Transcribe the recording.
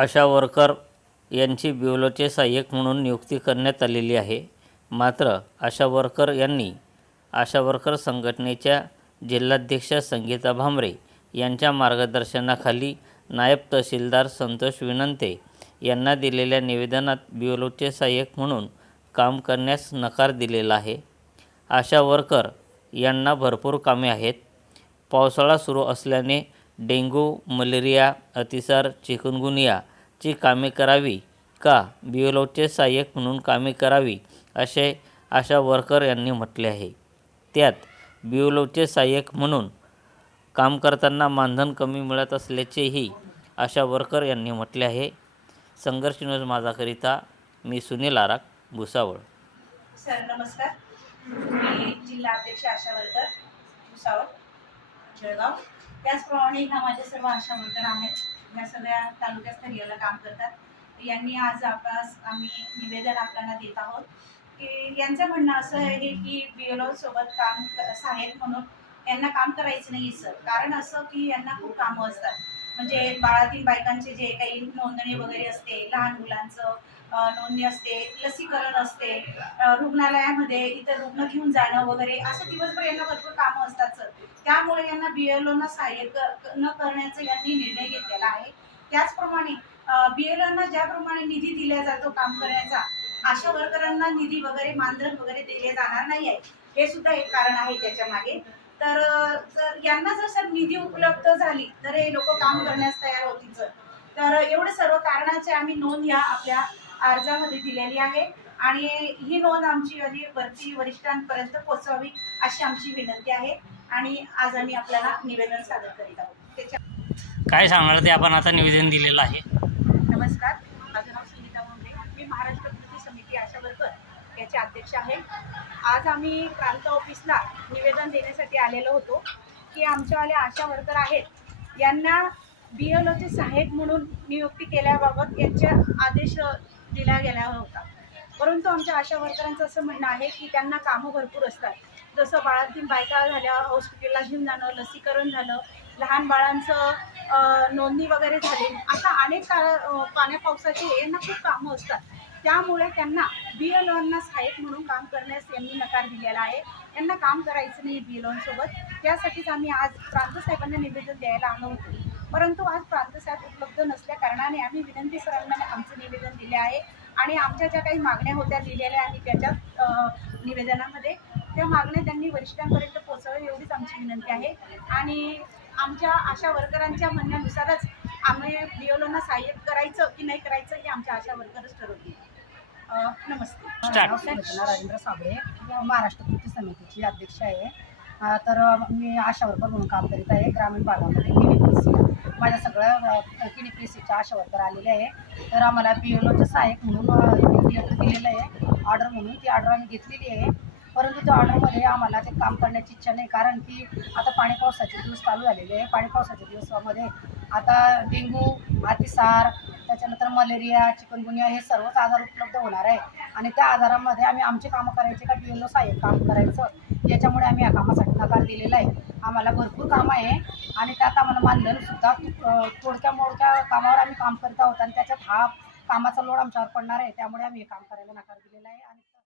आशा worker यांची बिएलओचे सहाय्यक म्हणून नियुक्ती करण्यात आलेली आहे. मात्र आशा वर्कर यांनी आशा वर्कर संघटनेच्या जिल्हाध्यक्ष संगीता भामरे यांच्या मार्गदर्शनाखाली नायब तहसीलदार संतोष विनंते यांना दिलेल्या निवेदनात बिएलओचे सहाय्यक म्हणून काम करण्यास नकार दिलेला आहे. आशा वर्कर यांना भरपूर कामे आहेत. पावसाळा सुरू असल्याने डेंग्यू, मलेरिया, अतिसार, चिकनगुनियाची कामे करावी का बिएलओचे सहाय्यक म्हणून कामे करावी असे आशा वर्कर यांनी म्हटले आहे. त्यात बिएलओचे सहाय्यक म्हणून काम करताना मानधन कमी मिळत असल्याचेही आशा वर्कर यांनी म्हटले आहे. संघर्ष न्यूज माझाकरिता मी सुनील आराक, भुसावळ. सर नमस्कार. मी जिल्हा अध्यक्ष आशा वर्कर भुसावळ जळगाव. त्याचप्रमाणे ह्या माझ्या सर्व आशा वर्कर आहेत, ह्या सगळ्या तालुकास्तरीयला काम करतात. यांनी आज आम्ही निवेदन आपल्याला देत आहोत की यांचं म्हणणं असं आहे की बिएलओ सोबत काम सहाय्यक म्हणून यांना काम करायचं नाही सर. कारण असं की यांना खूप कामं असतात, म्हणजे बाळातील बायकांचे जे काही नोंदणी वगैरे असते, लहान मुलांचं नोंदणी असते, लसीकरण असते, रुग्णालयामध्ये इतर रुग्ण घेऊन जाणं वगैरे, असं दिवसभर यांना भरपूर कामं असतात सर. त्यामुळे यांना बिएलओना सहाय्यक न करण्याचा यांनी निर्णय घेतलेला आहे. त्याचप्रमाणे बिएलओना ज्याप्रमाणे निधी दिला जातो काम करण्याचा, आशा वर्करांना निधी वगैरे मानधन वगैरे दिले जाणार नाही आहे. हे सुद्धा एक कारण आहे त्याच्या मागे. तर यांना जर सर निधी उपलब्ध झाली तर हे लोक काम करण्यास तयार होतील सर. तर एवढे सर्व कारणाचे आम्ही नोंद या आपल्या अर्जामध्ये दिलेली आहे आणि ही नोंद आमची वरती वरिष्ठांपर्यंत पोहोचावी अशी आमची विनंती आहे. आणि आज आम्ही आपल्याला निवेदन सादर करीत आहोत. काय सांगणार ते आपण आता निवेदन दिलेलं आहे. नमस्कार, माझं नाव संगीता भामरे. मी महाराष्ट्र कृती समिती आशा वर्कर याचे अध्यक्ष आहे. आज आम्ही प्रांत ऑफिसला निवेदन देण्यासाठी आलेलो होतो की आमच्यावाले आशा वर्कर आहेत यांना बिएलओचे सहाय्यक म्हणून नियुक्ती केल्याबाबत यांचा आदेश दिला गेला होता. परंतु आमच्या आशा वर्करांचं असं म्हणणं आहे की त्यांना कामं भरपूर असतात, जसं बाळातील बायका झाल्या, हॉस्पिटलला घेऊन जाणं, लसीकरण झालं, लहान बाळांचं नोंदणी वगैरे झाली, अशा अनेक पाण्या पावसाची यांना खूप कामं असतात. त्यामुळे त्यांना बिएलओंना सहाय्यक म्हणून काम करण्यास यांनी नकार दिलेला आहे. यांना काम करायचं नाही बिएलओंसोबत. त्यासाठीच आम्ही आज प्रांत साहेबांना निवेदन द्यायला आलो होतो. परंतु आज प्रांत साहेब उपलब्ध नसल्या कारणाने आम्ही विनंती सरांना आमचं निवेदन दिले आहे आणि आमच्या ज्या काही मागण्या होत्या दिलेल्या आणि त्याच्यात निवेदनामध्ये त्या मागण्या त्यांनी वरिष्ठांपर्यंत पोहोचवाव्या एवढीच आमची विनंती आहे. आणि आमच्या आशा वर्करांच्या म्हणण्यानुसारच आम्ही बिएलओंना सहाय्यक करायचं की नाही करायचं हे आमच्या आशा वर्करच ठरवतील. नमस्ते. राजेंद्र साबळे, महाराष्ट्र कृती समितीची अध्यक्ष आहे. तर मी आशा वर्कर म्हणून काम करीत आहे ग्रामीण भागामध्ये. KDPC माझ्या सगळ्या KDPCच्या आशा वर्कर आलेले आहे. तर आम्हाला बिएलओचं सहाय्यक म्हणून लेटर दिलेलं आहे, ऑर्डर म्हणून. ती ऑर्डर आम्ही घेतलेली आहे. परंतु त्या ऑर्डरमध्ये आम्हाला ते काम करण्याची इच्छा नाही, कारण की आता पाणी पावसाचे दिवस चालू झालेले आहे. पाणी पावसाच्या दिवसामध्ये आता डेंग्यू, अतिसार, त्याच्यानंतर मलेरिया, चिकनगुनिया हे सर्वच आजार उपलब्ध होणार आहे. आणि त्या आजारामध्ये आम्ही आमचे कामं करायचे का बिएलओ सहाय्यक काम करायचं, याच्यामुळे आम्ही या कामासाठी नकार दिलेला आहे. आम्हाला भरपूर कामं आहे आणि त्यात आम्हाला मानधनसुद्धा थोडक्या मोडक्या कामावर आम्ही काम करत आहोत आणि त्याच्यात हा कामाचा लोड आमच्यावर पडणार आहे. त्यामुळे आम्ही हे काम करायला नकार दिलेला आहे. आणि